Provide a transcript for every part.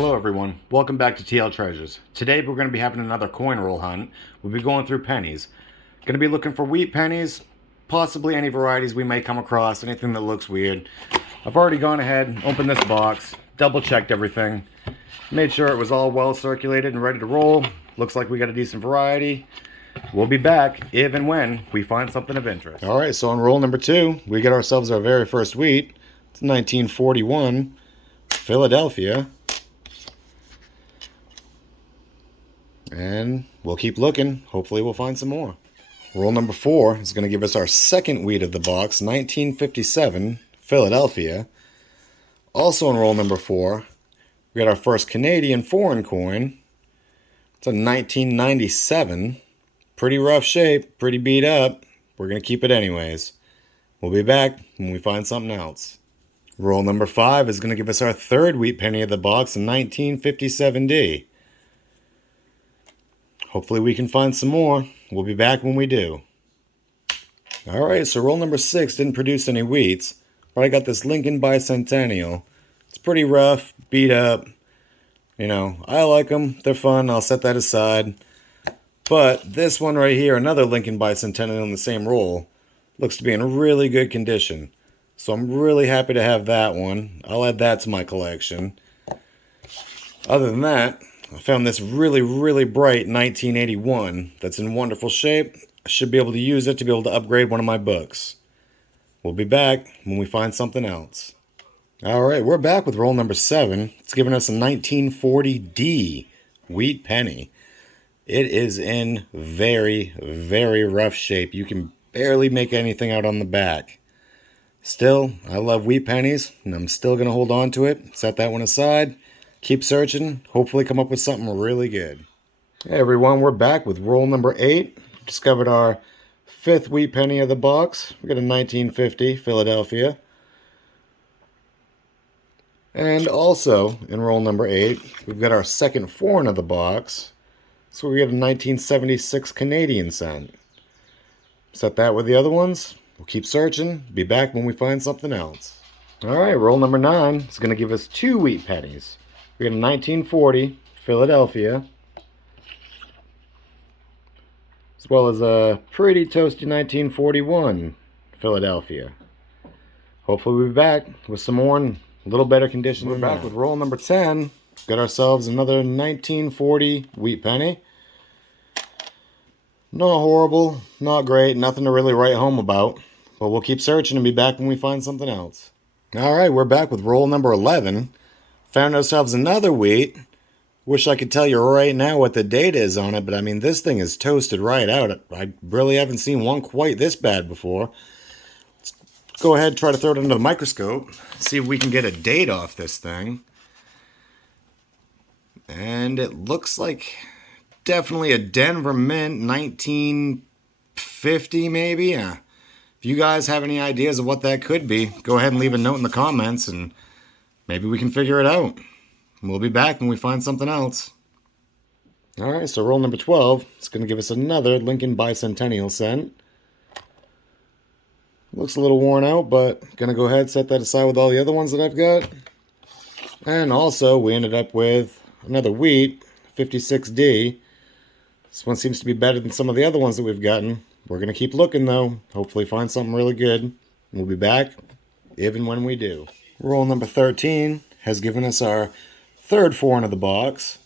Hello everyone, welcome back to TL Treasures. Today we're going to be having another coin roll hunt. We'll be going through pennies. Going to be looking for wheat pennies, possibly any varieties we may come across, anything that looks weird. I've already gone ahead, opened this box, double checked everything, made sure it was all well circulated and ready to roll. Looks like we got a decent variety. We'll be back if and when we find something of interest. Alright, so on roll number 2, we get ourselves our very first wheat. It's 1941, Philadelphia. And we'll keep looking. Hopefully we'll find some more. Roll number 4 is going to give us our second wheat of the box, 1957, Philadelphia. Also on roll number 4, we got our first Canadian foreign coin. It's a 1997. Pretty rough shape, pretty beat up. We're going to keep it anyways. We'll be back when we find something else. Roll number 5 is going to give us our third wheat penny of the box, 1957D. Hopefully we can find some more. We'll be back when we do. Alright, so roll number 6 didn't produce any wheats, but I got this Lincoln Bicentennial. It's pretty rough, beat up. You know, I like them. They're fun. I'll set that aside. But this one right here, another Lincoln Bicentennial in the same roll, looks to be in really good condition. So I'm really happy to have that one. I'll add that to my collection. Other than that, I found this really, really bright 1981 that's in wonderful shape. I should be able to use it to be able to upgrade one of my books. We'll be back when we find something else. Alright, we're back with roll number 7. It's giving us a 1940D wheat penny. It is in very, very rough shape. You can barely make anything out on the back. Still, I love wheat pennies, and I'm still going to hold on to it. Set that one aside. Keep searching. Hopefully come up with something really good. Hey everyone, we're back with roll number 8. Discovered our fifth wheat penny of the box. We got a 1950 Philadelphia. And also, in roll number 8, we've got our second foreign of the box. So we got a 1976 Canadian cent. Set that with the other ones. We'll keep searching. Be back when we find something else. Alright, roll number 9 is going to give us 2 wheat pennies. We got a 1940 Philadelphia, as well as a pretty toasty 1941 Philadelphia. Hopefully we'll be back with some more in a little better condition. We're back with roll number 10. Got ourselves another 1940 wheat penny. Not horrible, not great, nothing to really write home about. But we'll keep searching and be back when we find something else. Alright, we're back with roll number 11. Found ourselves another wheat. Wish I could tell you right now what the date is on it, but I mean, this thing is toasted right out. I really haven't seen one quite this bad before. Let's go ahead and try to throw it under the microscope. See if we can get a date off this thing. And it looks like definitely a Denver Mint 1950 maybe. If you guys have any ideas of what that could be, go ahead and leave a note in the comments and maybe we can figure it out. We'll be back when we find something else. Alright, so roll number 12. It's going to give us another Lincoln Bicentennial cent. Looks a little worn out, but going to go ahead and set that aside with all the other ones that I've got. And also, we ended up with another wheat, 56D. This one seems to be better than some of the other ones that we've gotten. We're going to keep looking, though. Hopefully find something really good. We'll be back even when we do. Roll number 13 has given us our third foreign of the box.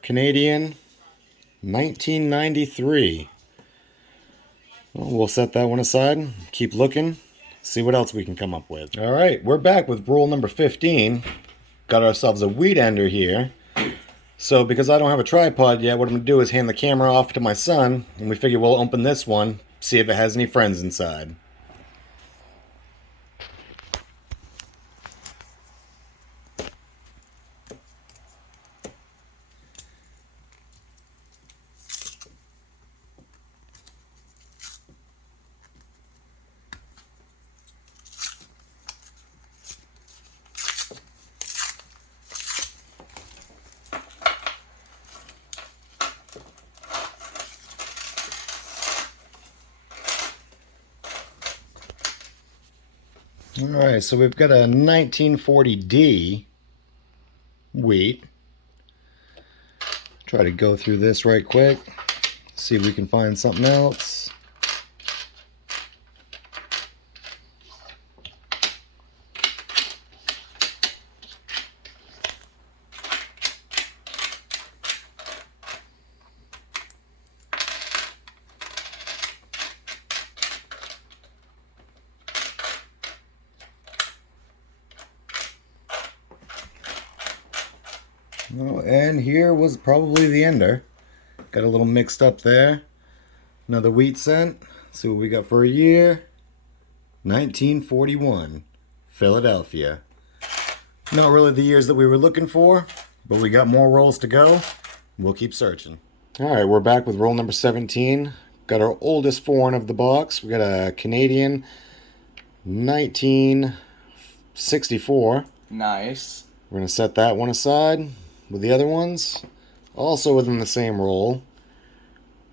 Canadian 1993. Well, we'll set that one aside. Keep looking. See what else we can come up with. Alright, we're back with roll number 15. Got ourselves a wheat ender here. So because I don't have a tripod yet, what I'm going to do is hand the camera off to my son. And we figure we'll open this one. See if it has any friends inside. Alright, so we've got a 1940D wheat. Try to go through this right quick, see if we can find something else. Oh, and here was probably the ender. Got a little mixed up there. Another wheat cent. Let's see what we got for a year. 1941, Philadelphia. Not really the years that we were looking for, but we got more rolls to go. We'll keep searching. All right, we're back with roll number 17. Got our oldest foreign of the box. We got a Canadian 1964. Nice. We're going to set that one aside with the other ones. Also within the same roll,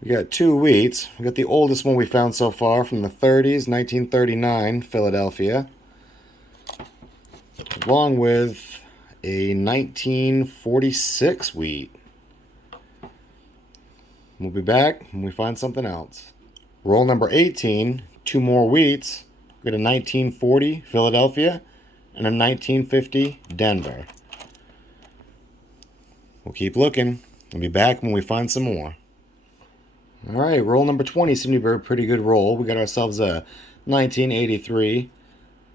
we got two wheats. We got the oldest one we found so far from the 30s, 1939, Philadelphia. Along with a 1946 wheat. We'll be back when we find something else. Roll number 18, two more wheats. We got a 1940 Philadelphia and a 1950 Denver. We'll keep looking. We'll be back when we find some more. Alright, roll number 20 seemed to be a pretty good roll. We got ourselves a 1983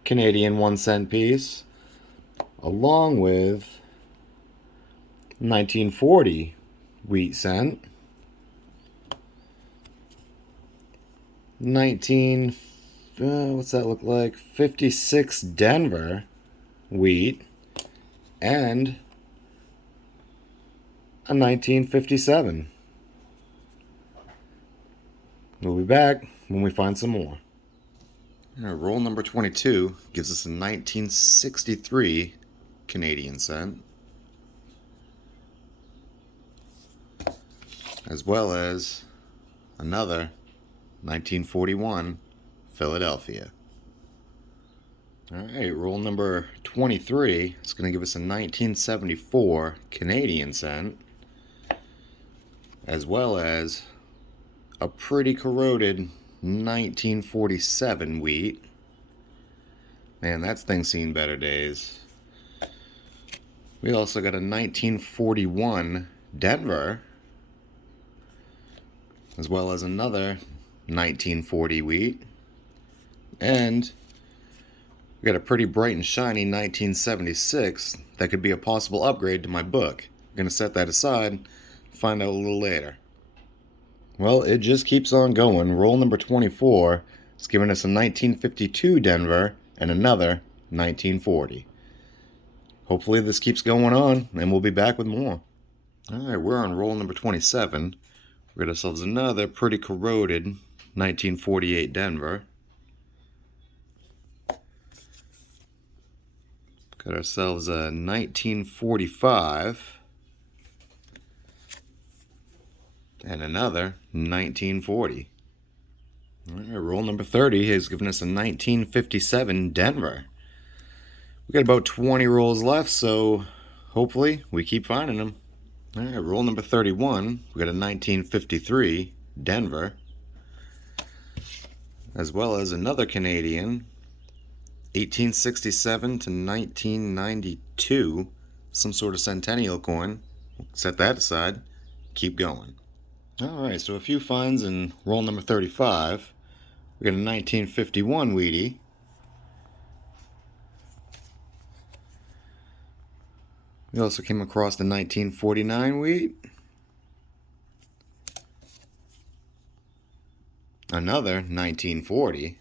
Canadian 1 cent piece, along with 1940 wheat cent, what's that look like? 56 Denver wheat, and a 1957. We'll be back when we find some more. Roll number 22 gives us a 1963 Canadian cent, as well as another 1941 Philadelphia. Alright, roll number 23 is going to give us a 1974 Canadian cent, as well as a pretty corroded 1947 wheat. Man, that thing's seen better days. We also got a 1941 Denver, as well as another 1940 wheat. And we got a pretty bright and shiny 1976 that could be a possible upgrade to my book. I'm going to set that aside and find out a little later. Well, it just keeps on going. Roll number 24 is giving us a 1952 Denver and another 1940. Hopefully this keeps going on, and we'll be back with more. Alright, we're on roll number 27. We got ourselves another pretty corroded 1948 Denver. Got ourselves a 1945. And another 1940. All right, roll number 30 has given us a 1957 Denver. We got about 20 rolls left, so hopefully we keep finding them. All right, roll number 31. We got a 1953 Denver, as well as another Canadian 1867 to 1992, some sort of centennial coin. Set that aside. Keep going. Alright, so a few finds in roll number 35. We got a 1951 Wheatie. We also came across the 1949 wheat. Another 1940.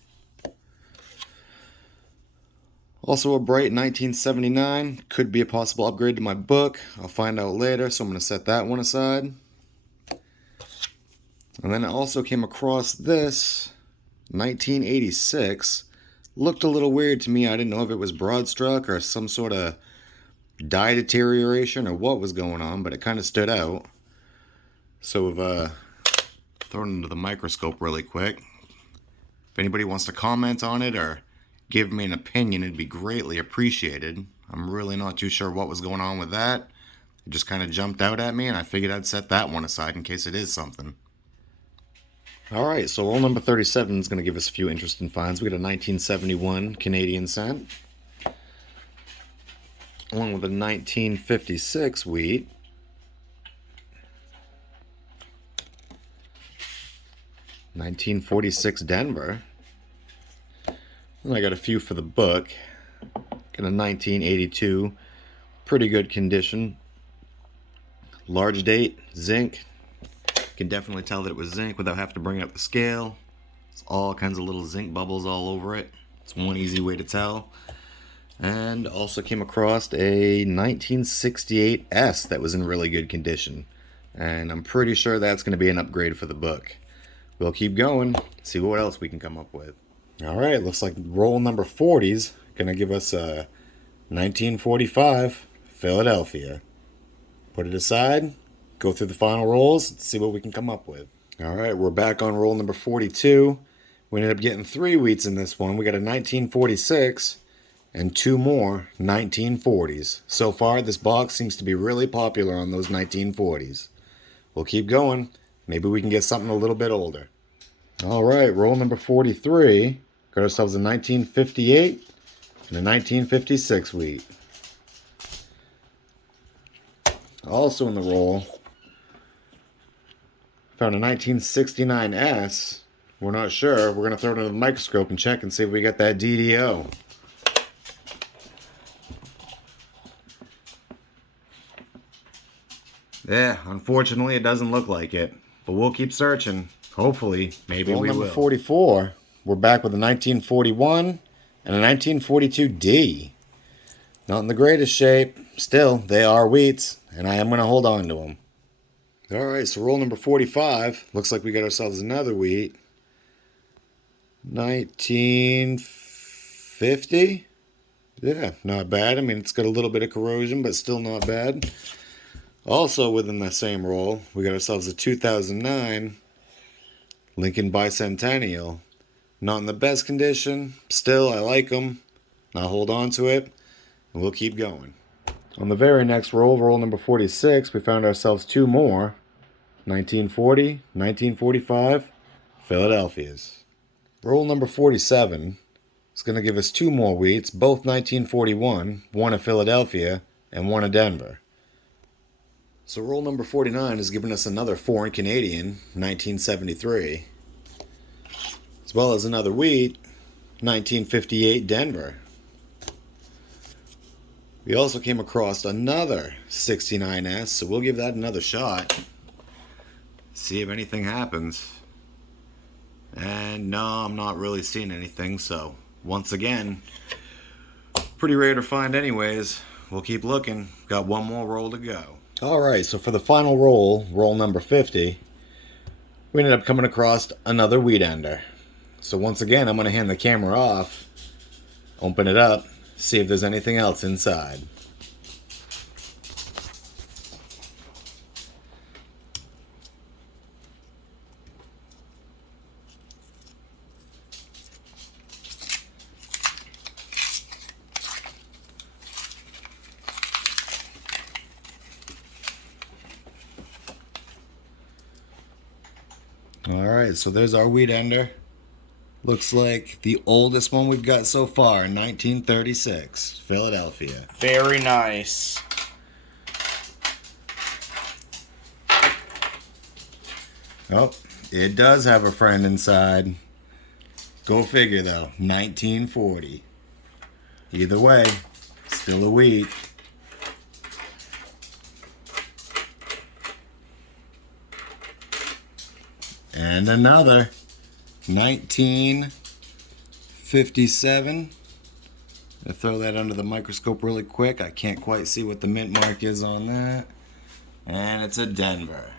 Also a bright 1979. Could be a possible upgrade to my book. I'll find out later, so I'm going to set that one aside. And then I also came across this 1986. Looked a little weird to me. I didn't know if it was broad struck or some sort of dye deterioration or what was going on, but it kind of stood out. So I've thrown it into the microscope really quick. If anybody wants to comment on it or give me an opinion, it'd be greatly appreciated. I'm really not too sure what was going on with that. It just kind of jumped out at me, and I figured I'd set that one aside in case it is something. Alright, so roll number 37 is going to give us a few interesting finds. We got a 1971 Canadian cent, along with a 1956 wheat, $1946 Denver. And I got a few for the book. Got a 1982, pretty good condition. Large date, zinc. Can definitely tell that it was zinc without having to bring up the scale. It's all kinds of little zinc bubbles all over it. It's one easy way to tell. And also came across a 1968 S that was in really good condition. And I'm pretty sure that's going to be an upgrade for the book. We'll keep going, see what else we can come up with. Alright, looks like roll number 40's going to give us a 1945 Philadelphia. Put it aside, go through the final rolls, see what we can come up with. Alright, we're back on roll number 42. We ended up getting 3 wheats in this one. We got a 1946 and 2 more 1940s. So far, this box seems to be really popular on those 1940s. We'll keep going. Maybe we can get something a little bit older. Alright, roll number 43. Got ourselves a 1958 and a 1956 wheat. Also in the roll, found a 1969 S. We're not sure. We're going to throw it under the microscope and check and see if we got that DDO. Yeah, unfortunately it doesn't look like it. But we'll keep searching. Hopefully, maybe we will. Roll number 44. We're back with a 1941 and a 1942 D. Not in the greatest shape. Still, they are wheats, and I am going to hold on to them. Alright, so roll number 45. Looks like we got ourselves another wheat. 1950? Yeah, not bad. I mean, it's got a little bit of corrosion, but still not bad. Also within the same roll, we got ourselves a 2009 Lincoln Bicentennial. Not in the best condition. Still, I like them. I'll hold on to it, and we'll keep going. On the very next roll, roll number 46, we found ourselves 2 more 1940, 1945 Philadelphias. Roll number 47 is going to give us 2 more wheats, both 1941, one a Philadelphia and one a Denver. So roll number 49 is giving us another foreign Canadian, 1973, as well as another wheat, 1958 Denver. We also came across another 69S, so we'll give that another shot. See if anything happens. And no, I'm not really seeing anything, so once again, pretty rare to find anyways. We'll keep looking. Got one more roll to go. Alright, so for the final roll, roll number 50, we ended up coming across another wheat ender. So once again, I'm going to hand the camera off, open it up, see if there's anything else inside. Alright, so there's our wheat ender. Looks like the oldest one we've got so far, 1936, Philadelphia. Very nice. Oh, it does have a friend inside. Go figure though, 1940. Either way, still a wheat. And another 1957. I'll throw that under the microscope really quick. I can't quite see what the mint mark is on that. And it's a Denver.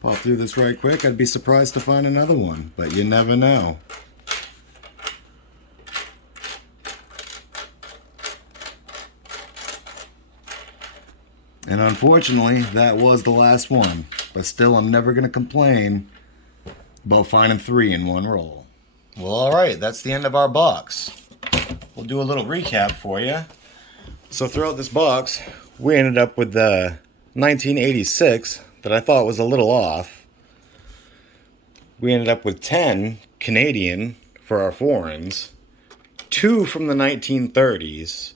Pop through this right quick. I'd be surprised to find another one, but you never know. And unfortunately, that was the last one. But still, I'm never going to complain about finding 3 in one roll. Well, alright, that's the end of our box. We'll do a little recap for you. So throughout this box, we ended up with the 1986 that I thought was a little off. We ended up with 10 Canadian for our foreigns, 2 from the 1930s.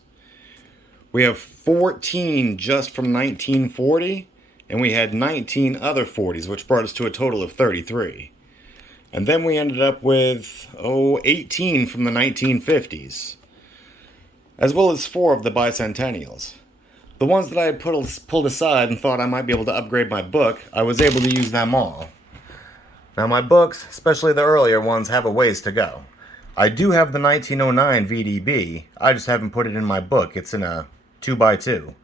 We have 14 just from 1940, and we had 19 other 40s, which brought us to a total of 33. And then we ended up with, 18 from the 1950s, as well as 4 of the bicentennials. The ones that I had pulled aside and thought I might be able to upgrade my book, I was able to use them all. Now my books, especially the earlier ones, have a ways to go. I do have the 1909 VDB, I just haven't put it in my book. It's in a 2x2.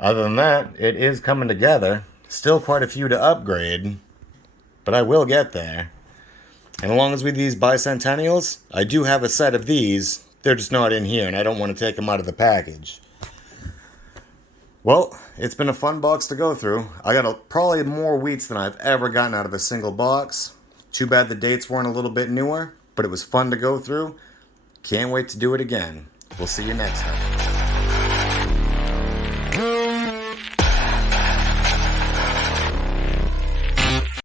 Other than that, it is coming together. Still quite a few to upgrade, but I will get there. And along as with these bicentennials, I do have a set of these. They're just not in here, and I don't want to take them out of the package. Well, it's been a fun box to go through. I got probably more wheats than I've ever gotten out of a single box. Too bad the dates weren't a little bit newer, but it was fun to go through. Can't wait to do it again. We'll see you next time.